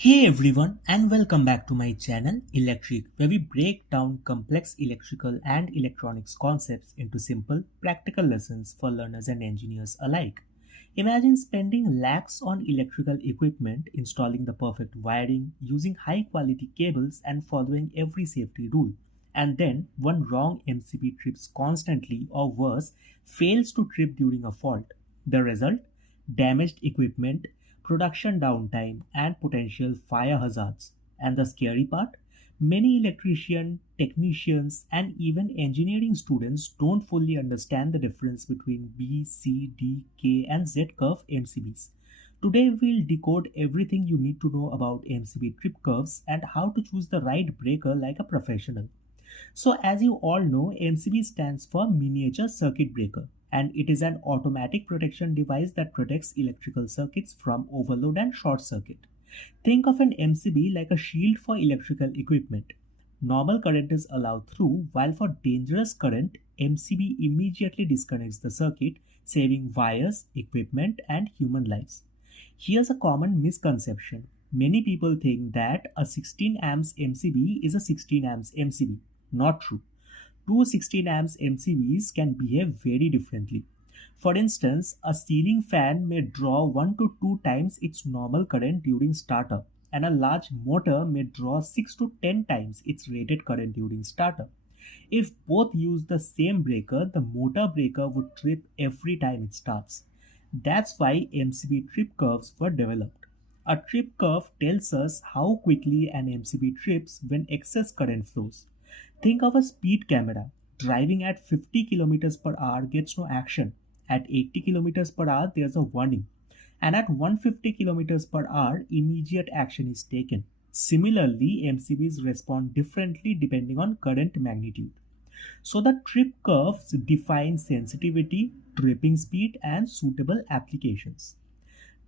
Hey everyone, and welcome back to my channel Electrick, where we break down complex electrical and electronics concepts into simple, practical lessons for learners and engineers alike. Imagine spending lakhs on electrical equipment, installing the perfect wiring, using high quality cables, and following every safety rule. And then one wrong MCB trips constantly, or worse, fails to trip during a fault. The result? Damaged equipment, production downtime, and potential fire hazards. And the scary part? Many electricians, technicians, and even engineering students don't fully understand the difference between B, C, D, K, and Z curve MCBs. Today, we'll decode everything you need to know about MCB trip curves and how to choose the right breaker like a professional. So, as you all know, MCB stands for Miniature Circuit Breaker, and it is an automatic protection device that protects electrical circuits from overload and short circuit. Think of an MCB like a shield for electrical equipment. Normal current is allowed through, while for dangerous current, MCB immediately disconnects the circuit, saving wires, equipment, and human lives. Here's a common misconception. Many people think that a 16 amps MCB is a 16 amps MCB. Not true. Two 16 amps MCBs can behave very differently. For instance, a ceiling fan may draw 1 to 2 times its normal current during startup, and a large motor may draw 6 to 10 times its rated current during startup. If both use the same breaker, the motor breaker would trip every time it starts. That's why MCB trip curves were developed. A trip curve tells us how quickly an MCB trips when excess current flows. Think of a speed camera. Driving at 50 kilometers per hour gets no action. At 80 kilometers per hour, there's a warning. And at 150 kilometers per hour, immediate action is taken. Similarly, MCBs respond differently depending on current magnitude. So the trip curves define sensitivity, tripping speed, and suitable applications.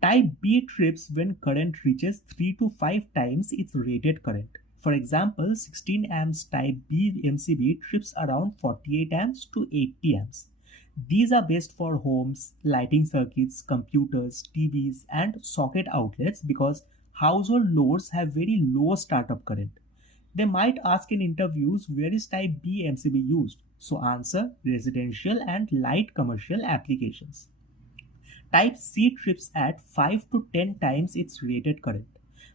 Type B trips when current reaches 3 to 5 times its rated current. For example, 16 amps type B MCB trips around 48 amps to 80 amps. These are best for homes, lighting circuits, computers, TVs, and socket outlets because household loads have very low startup current. They might ask in interviews where is type B MCB used. So answer residential and light commercial applications. Type C trips at 5 to 10 times its rated current.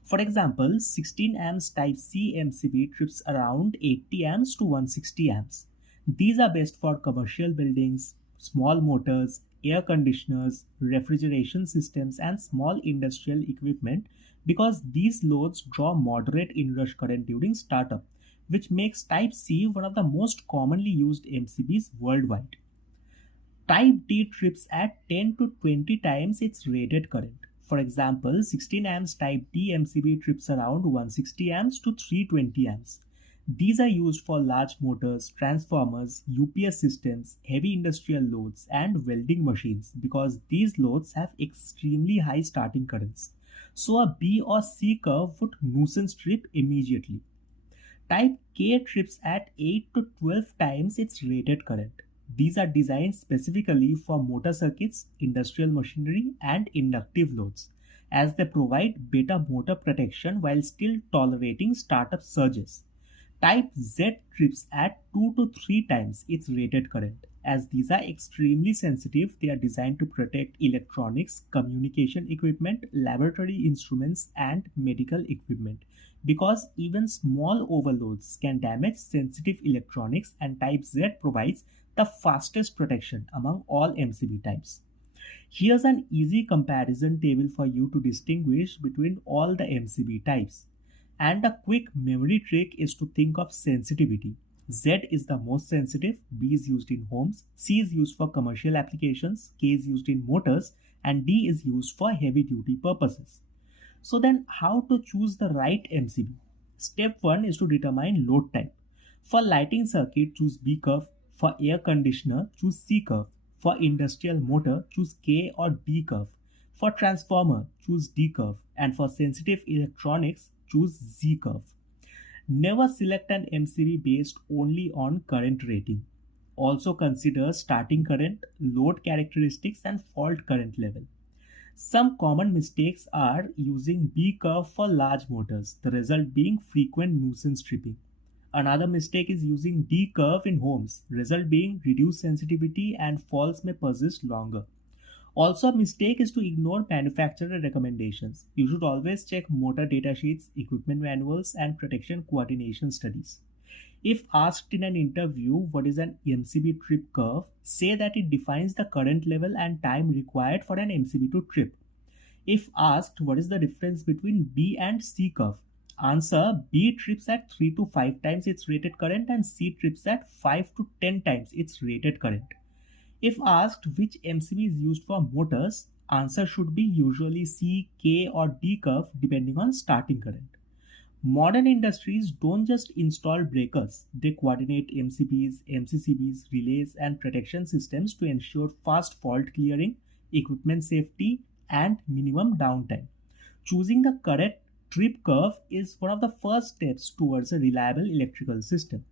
For example, 16 amps type C MCB trips around 80 amps to 160 amps. These are best for commercial buildings, small motors, air conditioners, refrigeration systems, and small industrial equipment because these loads draw moderate inrush current during startup, which makes Type C one of the most commonly used MCBs worldwide. Type D trips at 10 to 20 times its rated current. For example, 16 amps Type D MCB trips around 160 amps to 320 amps. These are used for large motors, transformers, UPS systems, heavy industrial loads, and welding machines because these loads have extremely high starting currents. So a B or C curve would nuisance trip immediately. Type K trips at 8 to 12 times its rated current. These are designed specifically for motor circuits, industrial machinery, and inductive loads, as they provide better motor protection while still tolerating startup surges. Type Z trips at 2 to 3 times its rated current. As these are extremely sensitive, they are designed to protect electronics, communication equipment, laboratory instruments, and medical equipment. Because even small overloads can damage sensitive electronics, and Type Z provides the fastest protection among all MCB types. Here's an easy comparison table for you to distinguish between all the MCB types. And a quick memory trick is to think of sensitivity. Z is the most sensitive, B is used in homes, C is used for commercial applications, K is used in motors, and D is used for heavy duty purposes. So then how to choose the right MCB? Step 1 is to determine load type. For lighting circuit, choose B curve. For air conditioner, choose C curve. For industrial motor, choose K or D curve. For transformer, choose D curve. And for sensitive electronics, choose Z curve. Never select an MCB based only on current rating. Also consider starting current, load characteristics, and fault current level. Some common mistakes are using B curve for large motors, the result being frequent nuisance tripping. Another mistake is using D curve in homes, result being reduced sensitivity and faults may persist longer. Also, a mistake is to ignore manufacturer recommendations. You should always check motor datasheets, equipment manuals, and protection coordination studies. If asked in an interview what is an MCB trip curve, say that it defines the current level and time required for an MCB to trip. If asked what is the difference between B and C curve, answer B trips at 3 to 5 times its rated current and C trips at 5 to 10 times its rated current. If asked which MCB is used for motors, answer should be usually C, K or D curve depending on starting current. Modern industries don't just install breakers, they coordinate MCBs, MCCBs, relays, and protection systems to ensure fast fault clearing, equipment safety, and minimum downtime. Choosing the correct trip curve is one of the first steps towards a reliable electrical system.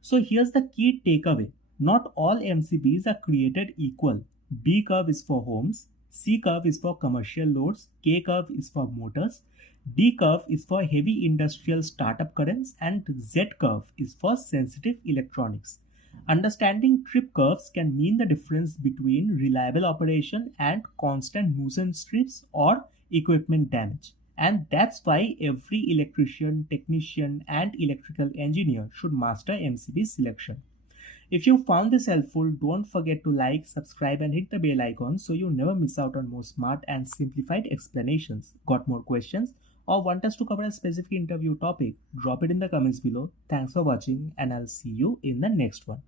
So here's the key takeaway. Not all MCBs are created equal. B curve is for homes, C curve is for commercial loads, K curve is for motors, D curve is for heavy industrial startup currents, and Z curve is for sensitive electronics. Understanding trip curves can mean the difference between reliable operation and constant nuisance trips or equipment damage. And that's why every electrician, technician, and electrical engineer should master MCB selection. If you found this helpful, don't forget to like, subscribe, and hit the bell icon so you never miss out on more smart and simplified explanations. Got more questions or want us to cover a specific interview topic? Drop it in the comments below. Thanks for watching, and I'll see you in the next one.